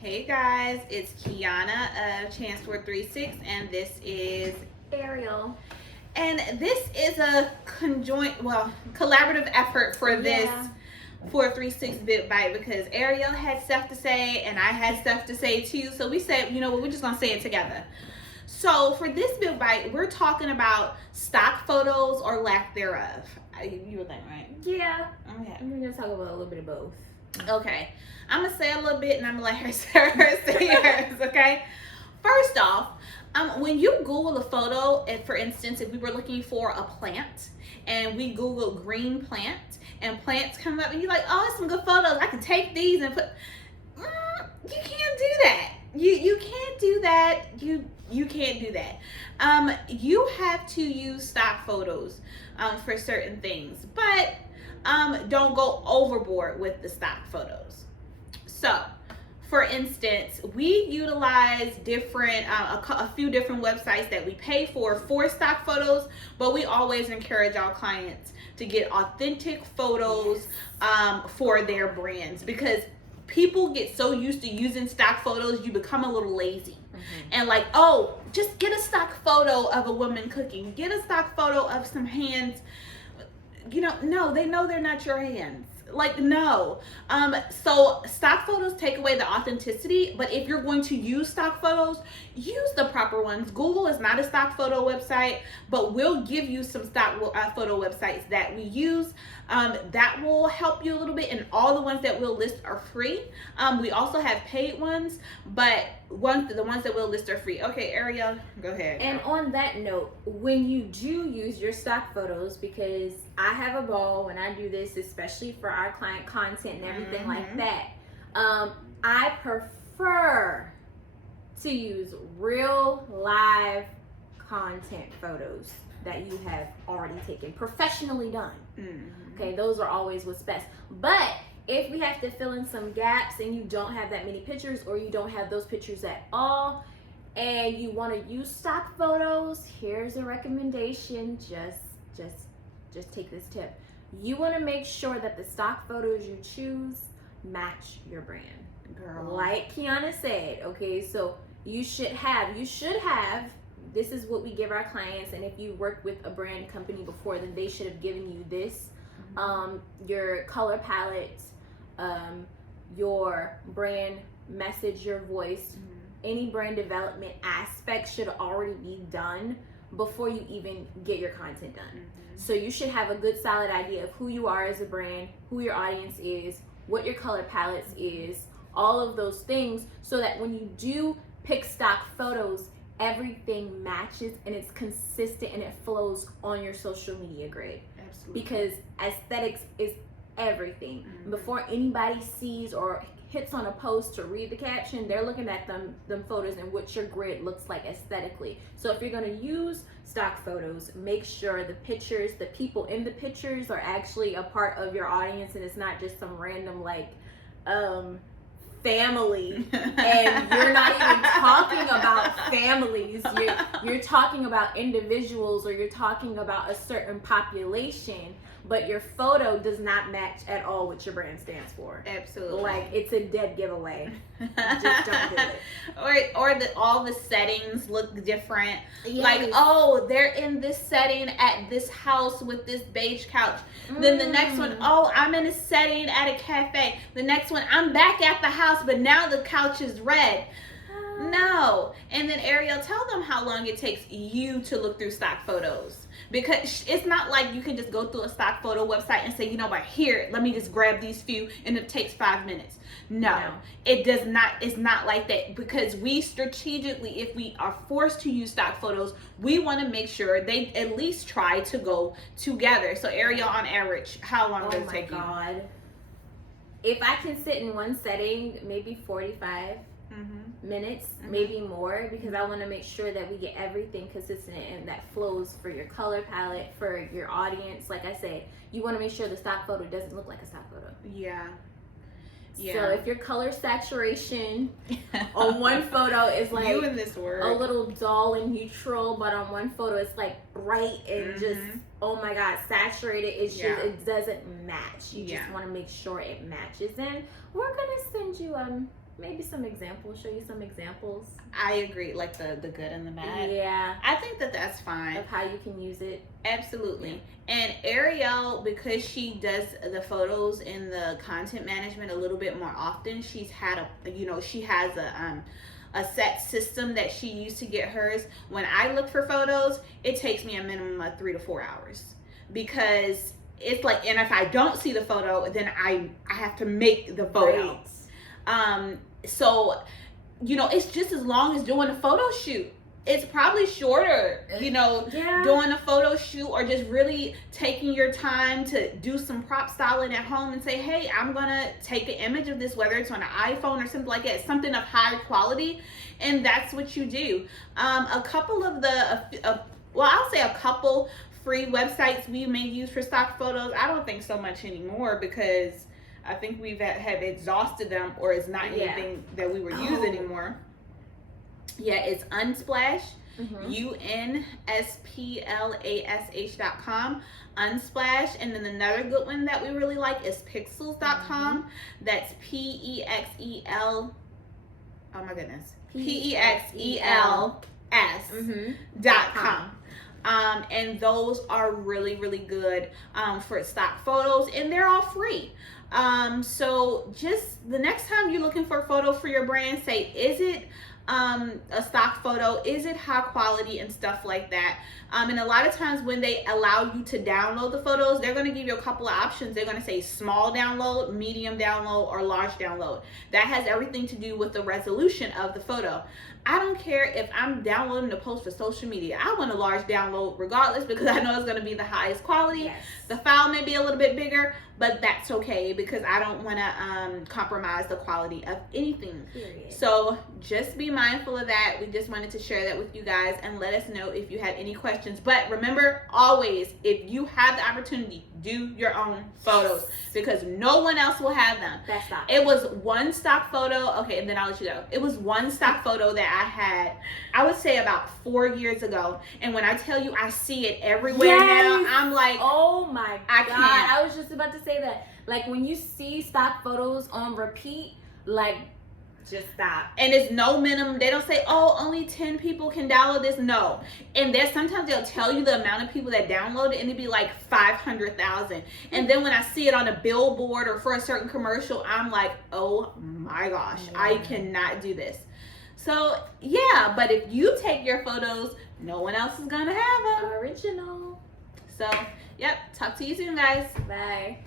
Hey guys, it's Kiana of Chance436 and this is Ariel. And this is a collaborative effort for this 436 Bit Bite because Ariel had stuff to say and I had stuff to say too. So we said, you know what, we're just gonna say it together. So for this Bit Bite, we're talking about stock photos or lack thereof. You were thinking, right? Yeah. Okay. We're gonna talk about a little bit of both. Okay. I'm gonna say a little bit and I'm gonna let her say hers, okay? First off, when you Google a photo, if for instance, if we were looking for a plant and we Google green plant and plants come up and you're like, oh, it's some good photos. I can take these and put. You can't do that. You can't do that. You can't do that. You have to use stock photos for certain things, but don't go overboard with the stock photos. So, for instance, we utilize different a few different websites that we pay for stock photos, but we always encourage our clients to get authentic photos for their brands because people get so used to using stock photos, you become a little lazy. And like, oh, just get a stock photo of a woman cooking, get a stock photo of some hands. You know, no, they know they're not your hands. Like, no. So stock photos take away the authenticity, but if you're going to use stock photos, use the proper ones. Google is not a stock photo website, but we'll give you some stock photo websites that we use that will help you a little bit, and all the ones that we'll list are free. We also have paid ones, but the ones that we'll list are free. Okay, Ariel, go ahead. And on that note, when you do use your stock photos, because I have a ball when I do this, especially for our client content and everything like that, I prefer to use real live content photos that you have already taken, professionally done. Okay, those are always what's best. But if we have to fill in some gaps and you don't have that many pictures, or you don't have those pictures at all, and you want to use stock photos, here's a recommendation. Just take this tip. You want to make sure that the stock photos you choose match your brand. Girl. Like Kiana said, okay, so you should have, this is what we give our clients, and if you worked with a brand company before, then they should have given you this. Your color palette, your brand message, your voice, any brand development aspect should already be done before you even get your content done. So you should have a good solid idea of who you are as a brand, who your audience is, what your color palettes is, all of those things, so that when you do pick stock photos, everything matches and it's consistent and it flows on your social media grid. Absolutely. Because aesthetics is everything. Before anybody sees or hits on a post to read the caption, they're looking at them photos and what your grid looks like aesthetically. So if you're going to use stock photos, make sure the pictures, the people in the pictures are actually a part of your audience, and it's not just some random like family, and you're not even talking about families, you're talking about individuals, or you're talking about a certain population, but your photo does not match at all what your brand stands for. Absolutely. Like, it's a dead giveaway. Just don't do it. Or all the settings look different. Yes. Like, oh, they're in this setting at this house with this beige couch. Then the next one, oh, I'm in a setting at a cafe. The next one, I'm back at the house, but now the couch is red. No. And then Ariel, tell them how long it takes you to look through stock photos. Because it's not like you can just go through a stock photo website and say, you know what, here, let me just grab these few, and it takes 5 minutes. No, it does not. It's not like that, because we strategically, if we are forced to use stock photos, we want to make sure they at least try to go together. So Ariel, on average, how long does it take you? Oh my God. If I can sit in one setting, maybe 45 minutes, maybe more, because I want to make sure that we get everything consistent and that flows for your color palette, for your audience. Like I said, you want to make sure the stock photo doesn't look like a stock photo. Yeah. So if your color saturation on one photo is like you in this word. A little dull and neutral, but on one photo it's like bright and just, oh my God, saturated, it's just, it doesn't match. You just want to make sure it matches. And we're gonna send you maybe some examples, show you some examples. I agree, like the good and the bad. Yeah. I think that's fine. Of how you can use it. Absolutely. And Ariel, because she does the photos and the content management a little bit more often, she has a set system that she used to get hers. When I look for photos, it takes me a minimum of 3 to 4 hours, because it's like, and if I don't see the photo, then I have to make the photo. Right. So, it's just as long as doing a photo shoot. It's probably shorter, doing a photo shoot, or just really taking your time to do some prop styling at home and say, hey, I'm going to take an image of this, whether it's on an iPhone or something like that, something of high quality. And that's what you do. A couple of I'll say a couple free websites we may use for stock photos. I don't think so much anymore, because I think have exhausted them, or it's not anything that we would use anymore. Yeah, it's Unsplash, UNSPLASH.com, Unsplash. And then another good one that we really like is Pexels.com. That's PEXEL. Oh my goodness. PEXELS.com. And those are really, really good for stock photos, and they're all free. So just the next time you're looking for a photo for your brand, say, is it a stock photo? Is it high quality and stuff like that? And a lot of times when they allow you to download the photos, they're going to give you a couple of options. They're going to say small download, medium download, or large download. That has everything to do with the resolution of the photo. I don't care if I'm downloading to post for social media. I want a large download regardless, because I know it's going to be the highest quality. Yes. The file may be a little bit bigger, but that's okay, because I don't want to compromise the quality of anything. Period. So just be mindful of that. We just wanted to share that with you guys, and let us know if you have any questions. But remember, always, if you have the opportunity, do your own photos, because no one else will have them. That's not. It was one stock photo. Okay, and then I'll let you go. It was one stock photo that I had, I would say about 4 years ago. And when I tell you, I see it everywhere now, I'm like, oh my I God. can't. I was just about to say that. Like, when you see stock photos on repeat, like, just stop. And it's no minimum. They don't say, oh, only 10 people can download this. No. And there's sometimes they'll tell you the amount of people that download it, and it'd be like 500,000. And then when I see it on a billboard or for a certain commercial, I'm like, oh my gosh, I cannot do this. So yeah, but if you take your photos, no one else is gonna have them. Original. So yep, talk to you soon, guys. Bye.